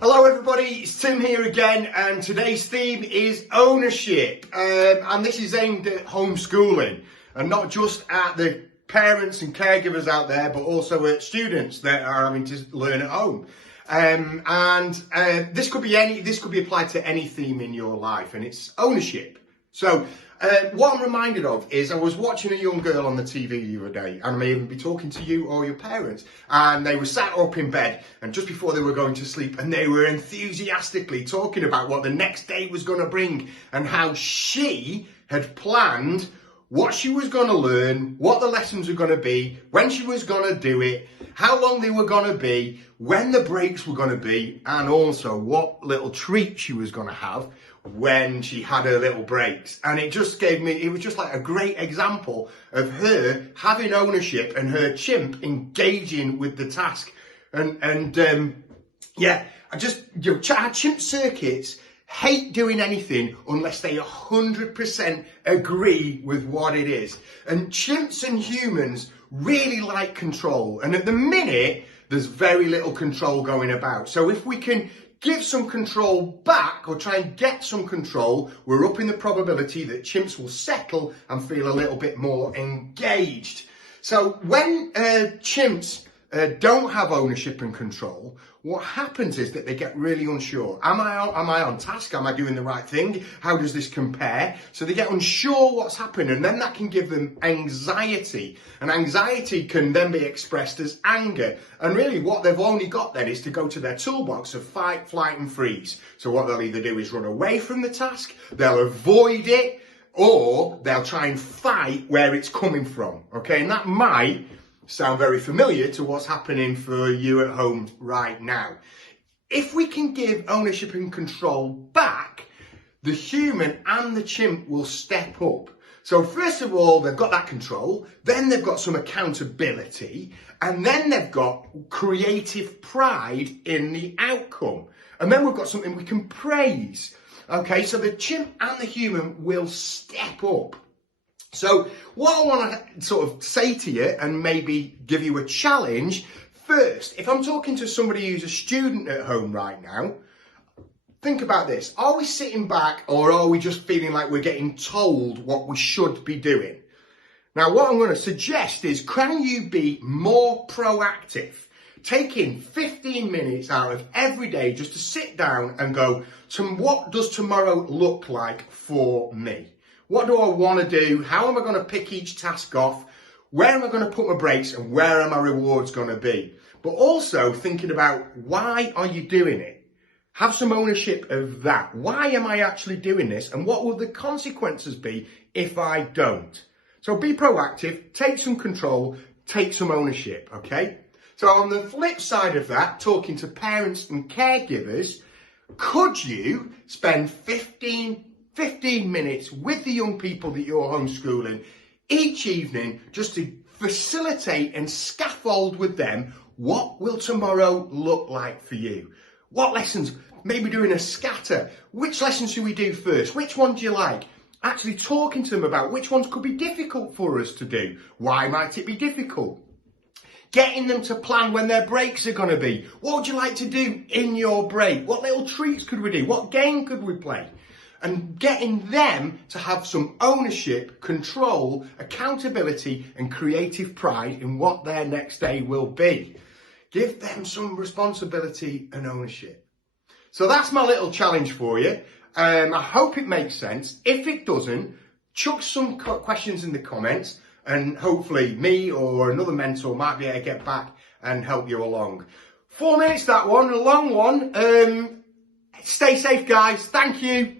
Hello everybody, it's Tim here again, and today's theme is ownership, and this is aimed at homeschooling, and not just at the parents and caregivers out there, but also at students that are having to learn at home. This could be applied to any theme in your life, and it's ownership. So what I'm reminded of is I was watching a young girl on the TV the other day, and I may even be talking to you or your parents, and they were sat up in bed, and just before they were going to sleep, and they were enthusiastically talking about what the next day was going to bring, and how she had planned what she was going to learn, what the lessons were going to be, when she was going to do it, how long they were going to be, when the breaks were going to be, and also what little treat she was going to have when she had her little breaks. And it just it was just like a great example of her having ownership and her chimp engaging with the task. Our chimp circuits hate doing anything unless they 100% agree with what it is. And chimps and humans really like control. And at the minute, there's very little control going about. So if we can give some control back or try and get some control, we're upping the probability that chimps will settle and feel a little bit more engaged. So when chimps don't have ownership and control, what happens is that they get really unsure. Am I on task? Am I doing the right thing? How does this compare? So they get unsure what's happening, and then that can give them anxiety. And anxiety can then be expressed as anger. And really what they've only got then is to go to their toolbox of fight, flight and freeze. So what they'll either do is run away from the task, they'll avoid it, or they'll try and fight where it's coming from. Okay, and that might sound very familiar to what's happening for you at home right now. If we can give ownership and control back, the human and the chimp will step up. So first of all, they've got that control, then they've got some accountability, and then they've got creative pride in the outcome. And then we've got something we can praise. Okay, so the chimp and the human will step up. So what I want to sort of say to you and maybe give you a challenge, first, if I'm talking to somebody who's a student at home right now, think about this. Are we sitting back, or are we just feeling like we're getting told what we should be doing? Now, what I'm going to suggest is, can you be more proactive? Taking 15 minutes out of every day just to sit down and go, what does tomorrow look like for me? What do I want to do? How am I going to pick each task off? Where am I going to put my breaks, and where are my rewards going to be? But also thinking about, why are you doing it? Have some ownership of that. Why am I actually doing this? And what will the consequences be if I don't? So be proactive, take some control, take some ownership, okay? So on the flip side of that, talking to parents and caregivers, could you spend 15 minutes with the young people that you're homeschooling each evening, just to facilitate and scaffold with them what will tomorrow look like for you? What lessons? Maybe doing a scatter. Which lessons should we do first? Which one do you like? Actually talking to them about which ones could be difficult for us to do. Why might it be difficult? Getting them to plan when their breaks are going to be. What would you like to do in your break? What little treats could we do? What game could we play? And getting them to have some ownership, control, accountability and creative pride in what their next day will be. Give them some responsibility and ownership. So that's my little challenge for you. I hope it makes sense. If it doesn't, chuck some questions in the comments, and hopefully me or another mentor might be able to get back and help you along. 4 minutes, that one, a long one. Stay safe, guys. Thank you.